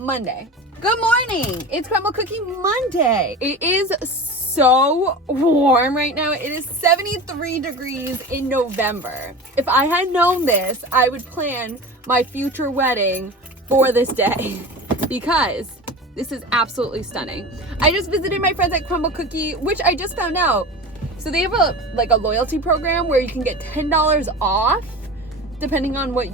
Monday. Good morning. It's Crumble Cookie Monday. It is so warm right now. It is 73 degrees in November. If I had known this, I would plan my future wedding for this day because this is absolutely stunning. I just visited my friends at Crumble Cookie, which I just found out. So they have a loyalty program where you can get $10 off depending on what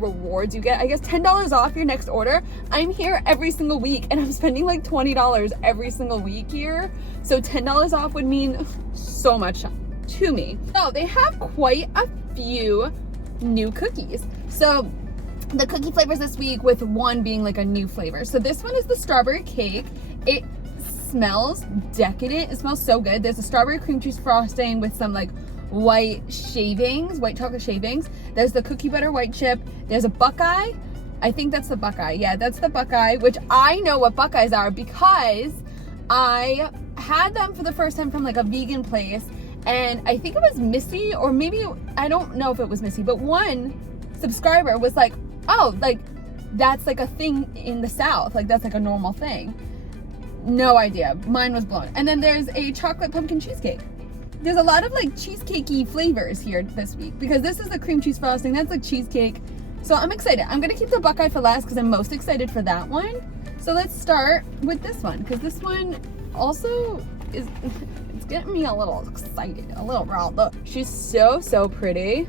rewards you get. I guess $10 off your next order. I'm here every single week and I'm spending like $20 every single week here. So $10 off would mean so much to me. So they have quite a few new cookies. So the cookie flavors this week, with one being like a new flavor. So this one is the strawberry cake. It smells decadent. It smells so good. There's a strawberry cream cheese frosting with some like white chocolate shavings. There's the cookie butter white chip. There's a Buckeye. I think that's the Buckeye. Yeah, that's the Buckeye, which I know what Buckeyes are because I had them for the first time from like a vegan place, and I think it was Missy, or maybe, I don't know if it was Missy, but one subscriber was like, oh, like that's like a thing in the South, like that's like a normal thing. No idea. Mine was blown. And then there's a chocolate pumpkin cheesecake. There's a lot of like cheesecakey flavors here this week because this is the cream cheese frosting. That's like cheesecake. So I'm excited. I'm gonna keep the Buckeye for last because I'm most excited for that one. So let's start with this one because this one also is, it's getting me a little excited, a little riled up. She's so pretty.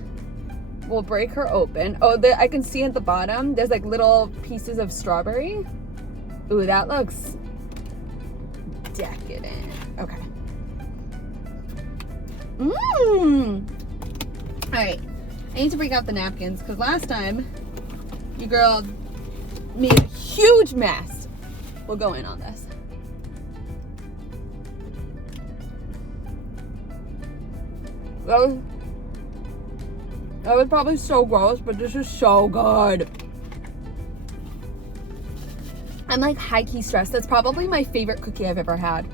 We'll break her open. Oh, I can see at the bottom, there's like little pieces of strawberry. Ooh, that looks decadent. Okay. All right, I need to break out the napkins because last time you girl made a huge mess. We'll go in on this. That was probably so gross, but this is so good. I'm like high-key stressed. That's probably my favorite cookie I've ever had.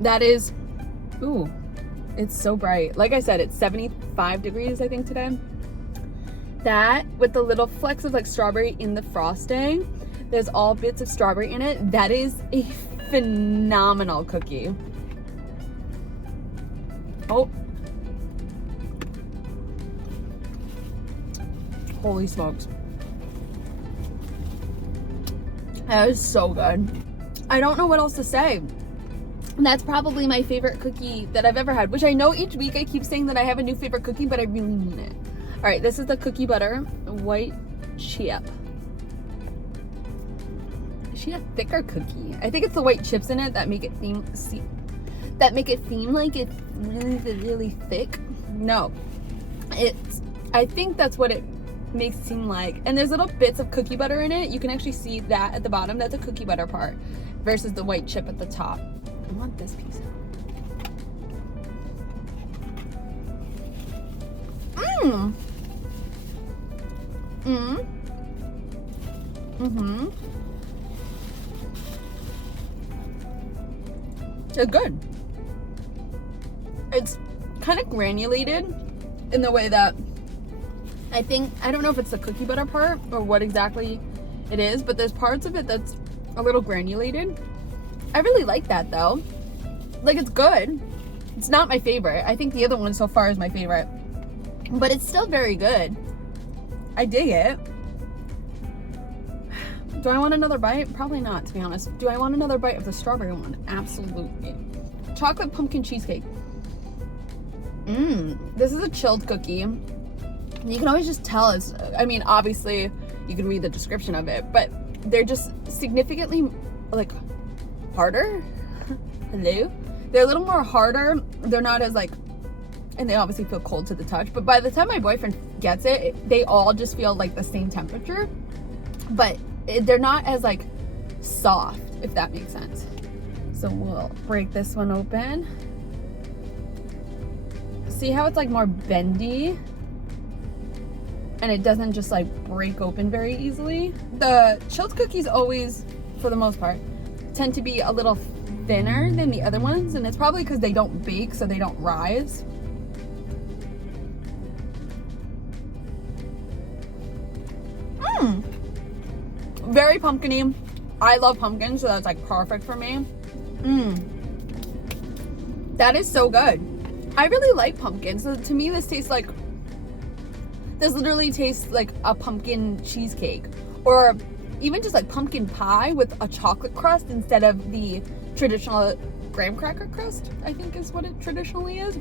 That is, ooh, it's so bright. Like I said, it's 75 degrees, I think, today. That, with the little flecks of like strawberry in the frosting, there's all bits of strawberry in it. That is a phenomenal cookie. Oh. Holy smokes. That is so good. I don't know what else to say. That's probably my favorite cookie that I've ever had, which I know each week I keep saying that I have a new favorite cookie, but I really mean it. All right, this is the cookie butter white chip. Is she a thicker cookie? I think it's the white chips in it that make it seem like it's really thick. No, I think that's what it makes it seem like. And there's little bits of cookie butter in it. You can actually see that at the bottom. That's a cookie butter part versus the white chip at the top. I want this piece out. It's good. It's kind of granulated in the way that I don't know if it's the cookie butter part or what exactly it is, but there's parts of it that's a little granulated. I really like that though. Like, it's good. It's not my favorite. I think the other one so far is my favorite, but it's still very good. I dig it. Do I want another bite? Probably not, to be honest. Do I want another bite of the strawberry one? Absolutely. Chocolate pumpkin cheesecake. This is a chilled cookie. You can always just tell it's, I mean, obviously you can read the description of it, but they're just significantly like harder. Hello? They're a little more harder. They're not as like, and they obviously feel cold to the touch, but by the time my boyfriend gets it, they all just feel like the same temperature, but they're not as like soft, if that makes sense. So we'll break this one open. See how it's like more bendy and it doesn't just like break open very easily? The chilled cookies always, for the most part, tend to be a little thinner than the other ones, and it's probably because they don't bake, so they don't rise. Very pumpkiny. I love pumpkin, so that's like perfect for me. That is so good. I really like pumpkin, so to me this literally tastes like a pumpkin cheesecake, or even just like pumpkin pie with a chocolate crust instead of the traditional graham cracker crust, I think is what it traditionally is.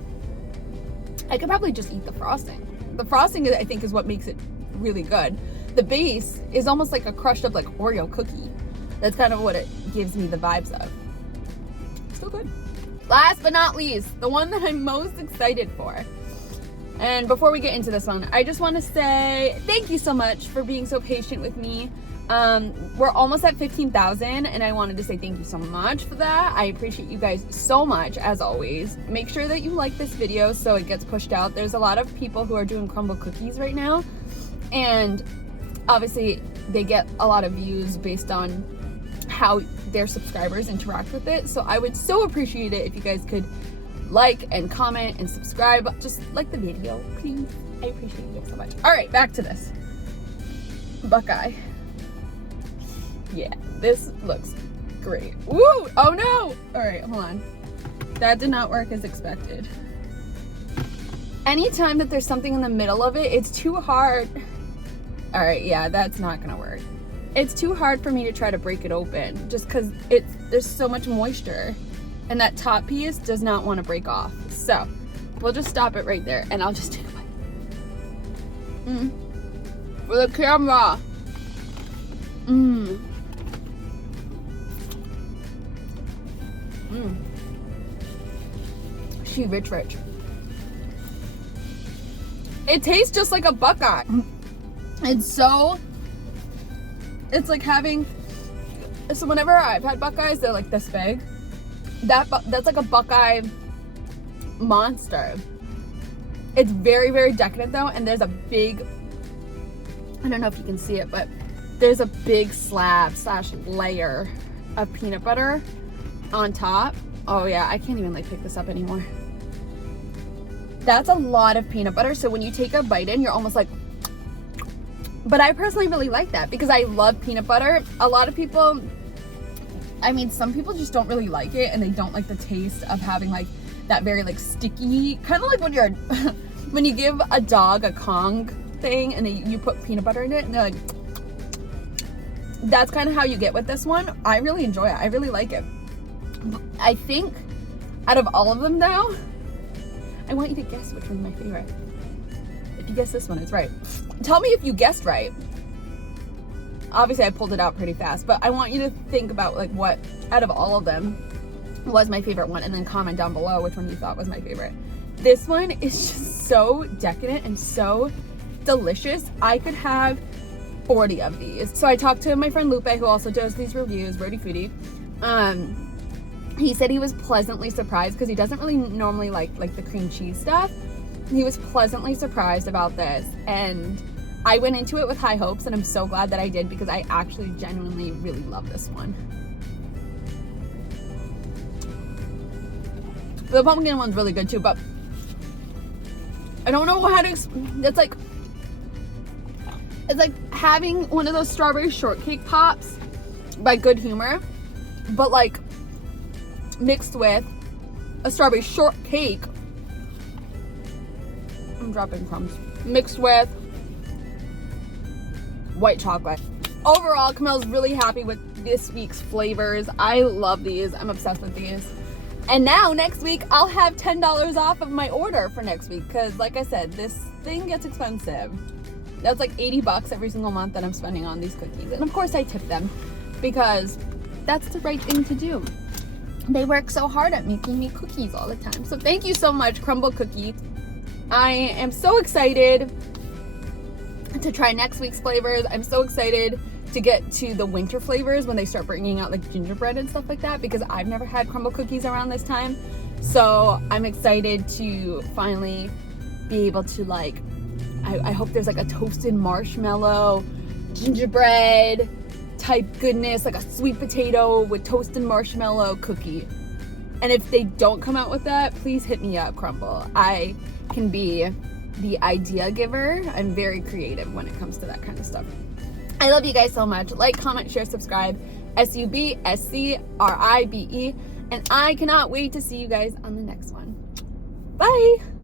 I could probably just eat the frosting. The frosting, I think, is what makes it really good. The base is almost like a crushed up like Oreo cookie. That's kind of what it gives me the vibes of. Still good. Last but not least, the one that I'm most excited for. And before we get into this one, I just want to say thank you so much for being so patient with me. We're almost at 15,000, and I wanted to say thank you so much for that. I appreciate you guys so much, as always. Make sure that you like this video so it gets pushed out. There's a lot of people who are doing crumble cookies right now, and obviously they get a lot of views based on how their subscribers interact with it. So I would so appreciate it if you guys could like and comment and subscribe. Just like the video, please. I appreciate you guys so much. All right, back to this. Buckeye. Yeah, this looks great. Woo! Oh no! All right, hold on. That did not work as expected. Anytime that there's something in the middle of it, it's too hard. All right, yeah, that's not gonna work. It's too hard for me to try to break it open just because there's so much moisture, and that top piece does not want to break off. So we'll just stop it right there, and I'll just take a bite. For the camera. She rich. It tastes just like a Buckeye. It's like having, so whenever I've had Buckeyes, they're like this big. That's like a Buckeye monster. It's very, very decadent though, and there's a big, I don't know if you can see it, but there's a big slab / layer of peanut butter on top. Oh yeah, I can't even like pick this up anymore. That's a lot of peanut butter, so when you take a bite in, you're almost like, but I personally really like that because I love peanut butter. A lot of people, I mean, some people just don't really like it, and they don't like the taste of having like that very like sticky, kind of like when you're when you give a dog a Kong thing and you put peanut butter in it, and they're like, that's kind of how you get with this one. I really enjoy it. I really like it. I think out of all of them though, I want you to guess which one's my favorite. If you guess this one, it's right. Tell me if you guessed right. Obviously I pulled it out pretty fast, but I want you to think about like what out of all of them was my favorite one, and then comment down below which one you thought was my favorite. This one is just so decadent and so delicious. I could have 40 of these. So I talked to my friend Lupe, who also does these reviews, Roadie Foodie. He said he was pleasantly surprised because he doesn't really normally like the cream cheese stuff. He was pleasantly surprised about this, and I went into it with high hopes, and I'm so glad that I did because I actually genuinely really love this one. The pumpkin one's really good too, but I don't know how to explain. It's like having one of those strawberry shortcake pops by Good Humor, but like mixed with a strawberry shortcake. I'm dropping crumbs. Mixed with white chocolate. Overall, Camilla's really happy with this week's flavors. I love these. I'm obsessed with these. And now next week I'll have $10 off of my order for next week because like I said, this thing gets expensive. That's like 80 bucks every single month that I'm spending on these cookies. And of course I tip them because that's the right thing to do. They work so hard at making me cookies all the time. So thank you so much, Crumble Cookie. I am so excited to try next week's flavors. I'm so excited to get to the winter flavors when they start bringing out like gingerbread and stuff like that, because I've never had crumble cookies around this time. So I'm excited to finally be able to like, I hope there's like a toasted marshmallow, gingerbread type goodness, like a sweet potato with toasted marshmallow cookie. And if they don't come out with that, please hit me up, Crumble. I can be the idea giver. I'm very creative when it comes to that kind of stuff. I love you guys so much. Like, comment, share, subscribe. SUBSCRIBE. And I cannot wait to see you guys on the next one. Bye.